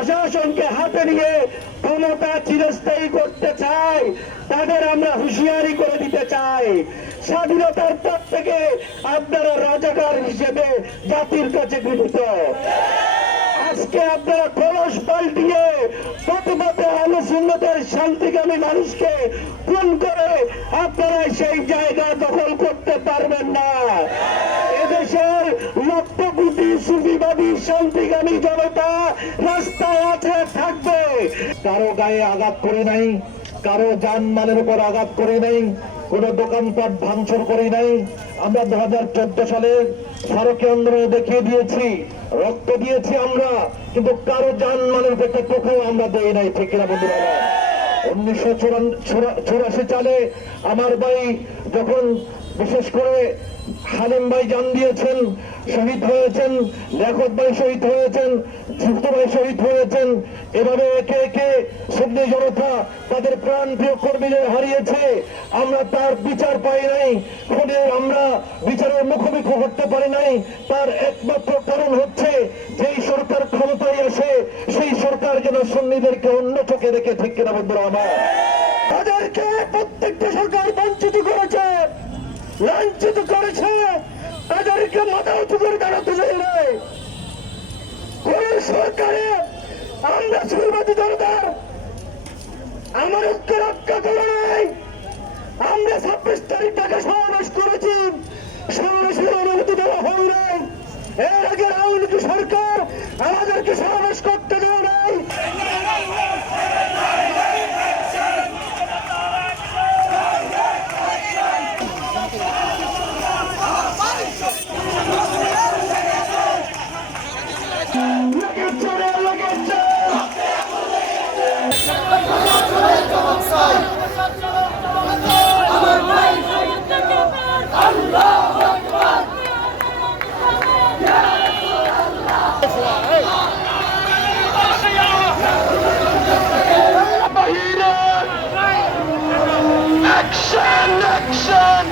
প্রশাসনকে হাতে নিয়ে ক্ষমতা চিরস্থায়ী করতে চায় তাদের আমরা হুঁশিয়ারি করে দিতে চাই। স্বাধীনতার পর থেকে আপনারা রাজাকার হিসেবে জাতির কাছে গৃহীত। আজকে আপনারা কলস পাল্টিয়ে পথে পথে আহলে সুন্নতের শান্তিকামী মানুষকে খুন করে আপনারা সেই জায়গা দখল করতে পারবেন না। এদেশের লক্ষ কোটি সুফিবাদী শান্তিকামী জনতা রাস্তায় আছে, থাকবে। কারো গায়ে আঘাত করি নাই, কারো জানমালের উপর আঘাত করি নাই, কোন দোকানপাট ভাঙচুর করি নাই। আমরা 2014 সালে ফারুকী আন্দোলনে দেখিয়ে দিয়েছি, রক্ত দিয়েছি আমরা, কিন্তু কারো জানমালের উপর কোথাও আমরা দেই নাই, ঠিক কিনা বন্ধুরা? 1984 সালে আমার ভাই যখন বিশেষ করে হালিম ভাই জান দিয়েছেন, শহীদ হয়েছেন, লেখক ভাই শহীদ হয়েছেন, যুক্ত ভাই শহীদ হয়েছেন, এভাবে একে একে সুন্নি জনতা তাদের প্রাণ প্রিয় কর্মীদের হারিয়েছে। আমরা তার বিচার পাই নাই, খুনে আমরা বিচারের মুখোমুখি করতে পারি নাই। তার একমাত্র কারণ হচ্ছে যেই সরকার ক্ষমতায় আসে সেই সরকার যেন সুন্নিদেরকে অন্য চোখে দেখে, ঠিক কিনা বন্ধুরা আমার? তাদেরকে প্রত্যেকটা সরকার বঞ্চিত করেছে, লাঞ্ছিত করেছে, তাদেরকে মাথা উঁচু করে দাঁড়াতে চাই নাই। কোন সরকারে আমরা সুবিবাদী জনতার আমানতকে রক্ষা করে নাই। আমরা 26 তারিখ টাকা সমাবেশ করেছি, সমাবেশের অনুমতি দেওয়া হয় নাই। এর আগে আওয়ামী লীগ সরকার আমাদেরকে সমাবেশ করতে দেয় নাই। Action! Action!